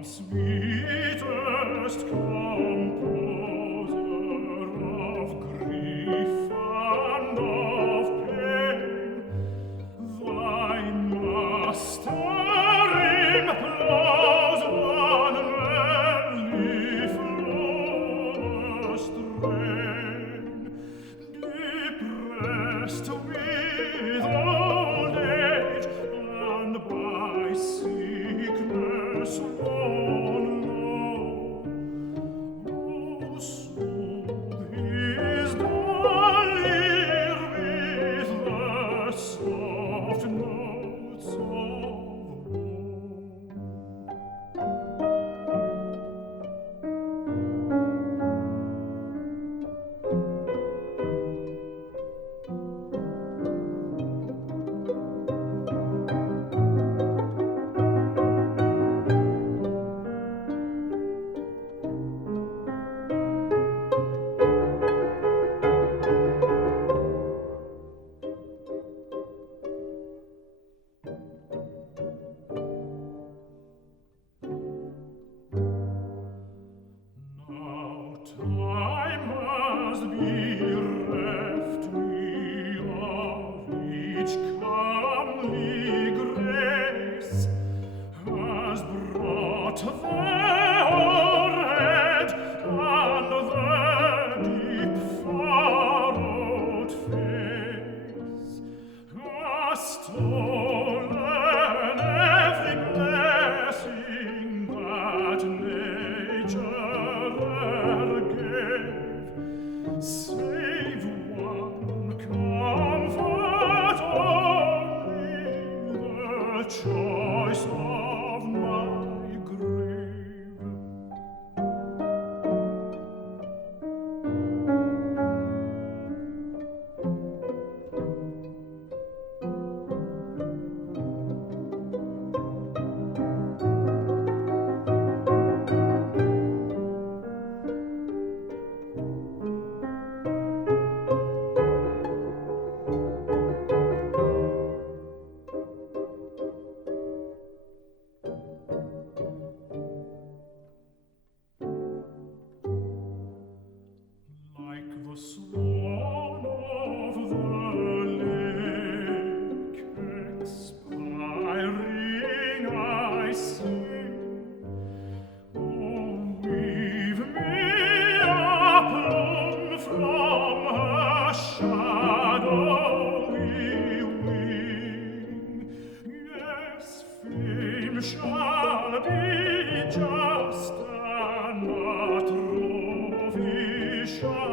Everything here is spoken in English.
Sweetest composer of grief and of pain, thy master implores one manly flawless strain, depressed with old age and by sickness worn low. Oh, soothe his dull ear with the soft notes of woe. Now time must be reft me of each comely grace, has brought the forehead and the deep furrowed face, has stolen every blessing that nature gave, save one comfort only, the choice of my grave. Like the swan of the lake, expiring I sing. Oh, weave me a plume from her shadowy wing. Yes, fame shall be just, and a trophy shall